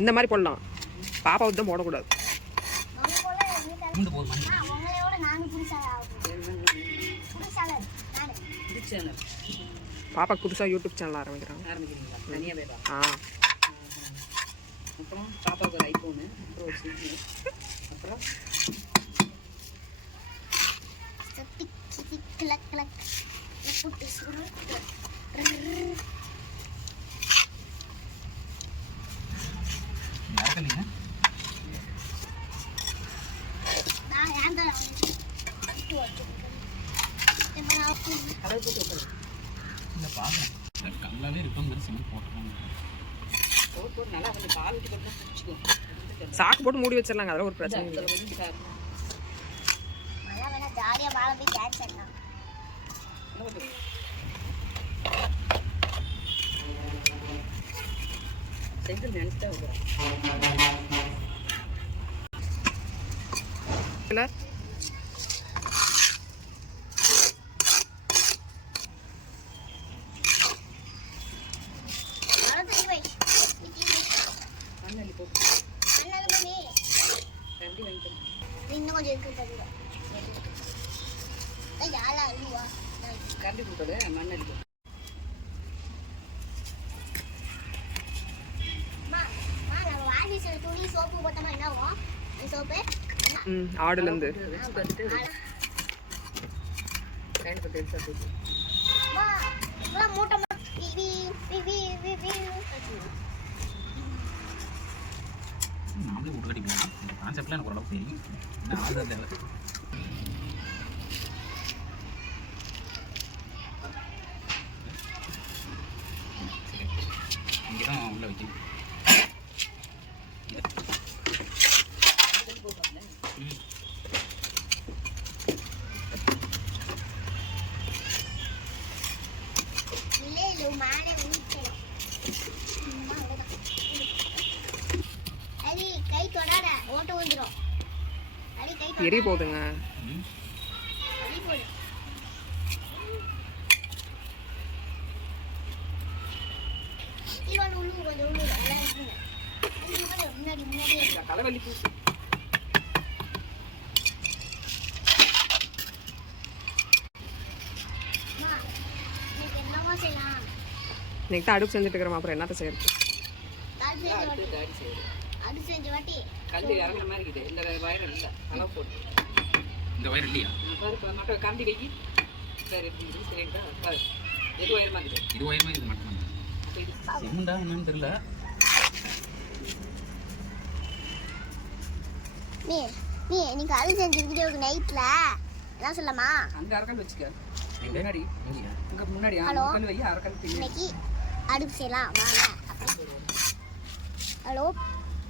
இந்த மாதிரி போடலாம். பாப்பாவுக்கு தான் போடக்கூடாது. பாப்பா புதுசா யூடியூப் சேனல் ஆரம்பிக்கிறாங்க. அப்புறம் பாப்பாவுக்கு ஒரு ஐஃபோனு, அப்புறம் ஒரு சிம்மு, அப்புறம் சாக்கு போட்டு மூடி வச்சிடலாங்க. அதெல்லாம் ஒரு பிரச்சனை இல்லை. இன்னும் கொஞ்சம் இருக்கு. கரண்டி கொடுத்தது மண்ணடி துணி சோப்பு போட்டோம்னா என்ன ஆகும்? சோப்பு ஆடுல இருந்து மூட்டை நாமளே விட்டு கட்டிக்கலாம். இந்த கான்செப்ட்லாம் எனக்கு ஓரளவுக்கு தெரியும். நான் ஆடுறது தேவை. சரி, இங்கே தான் உள்ள வைக்கணும். எரி போதுங்க. இன்னைக்கு தான் அடுப்பு செஞ்சுட்டு இருக்கிறோம். அப்புறம் என்னத்த செய்யறது? கல்லு இறங்குற மாதிரி இருக்குது. இந்த வயர் இல்லை, அளவு போட்டு. இந்த வயர் இல்லையா? மட்டும் கம்பி கைக்கு வேறு எப்படி சரிங்களா? எது வயர் மாதிரி? இது வயர் மாதிரி இது மட்டும் செம்முண்டா என்னன்னு தெரியல. நீங்க அது செஞ்சுக்கிட்டே ஒரு நைட்ல என்ன சொல்லமா? அங்க அரக்கல் வச்சுக்க. முன்னாடி இங்க முன்னாடி அரக்கல் வை. அரக்கல் இன்னைக்கு அடுப்பு செய்யலாம் வாங்க. ஹலோ,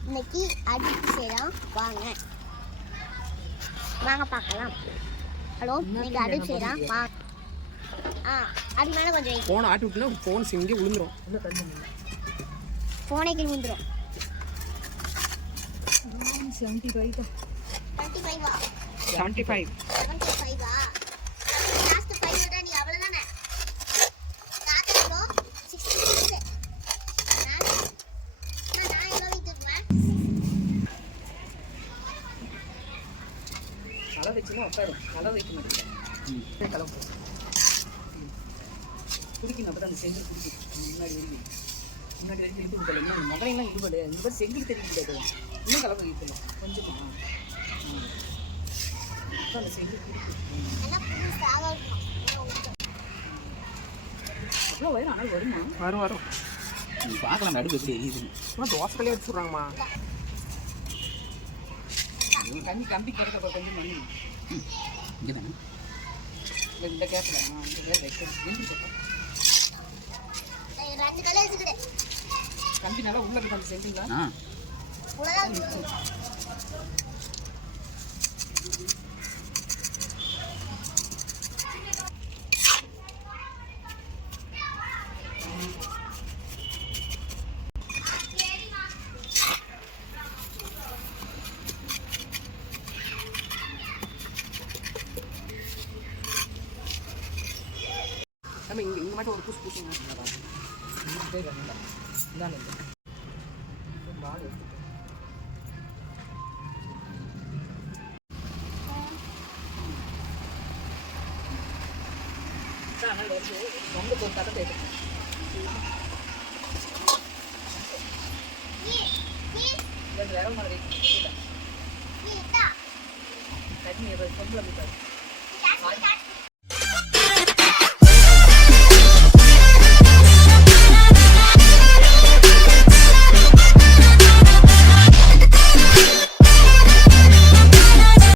இன்னைக்கு அடுப்பு செய்யலாம் வாங்க. வாங்க பார்க்கலாம். ஹலோ, இன்னைக்கு அடுப்பு செய்யலாம் வாங்க. அது மேலே கொஞ்சம் ஃபோன் ஆட்டி விட்டுனா ஃபோன் சிங்கி விழுந்துரும். ஃபோனே கீழே விழுந்துரும். 75 லாஸ்ட் 5 தான். நீ அவ்வளவுதானே? Last bro 66. நான் எவ்வளவு வித்துறேன்? கலவை வச்சுனா உட்காரும். கலவை வைக்க மாட்டேன். கலவை குடிக்கணும். அப்போ தான் அந்த செங்கல் குடிக்கும். முன்னாடி வரைக்கும் இது விடலை. இன்னும் முகலையெல்லாம் இடுபடு. இந்த மாதிரி செங்கல் தெரிய முடியாது. இன்னும் கலவை வைக்கணும் கொஞ்சம். அந்த செங்கல் குடிக்கும். அவ்வளோ வயிறு ஆனால் வருமா? வரும். நீ பார்க்கலாம் அடுப்பு எப்படி எரியுது. தோசைகளே வச்சுடுறாங்கம்மா. கம்பி கிடக்க கொஞ்சம் மணி இங்கே தானே இந்த கேப்பில் இந்த பேர் வைக்கணும். கம்பி நல்லா உள்ள இருக்கு. அந்த செஞ்சுங்களா? மட்டும் ஒரு புஷ் புஷிங்க இந்தாங்க பால் எடுத்துட்டு ரொம்ப ஒரு கதை தேய்க்கணும் வேற மாதிரி தண்ணி சொம்பில் போய்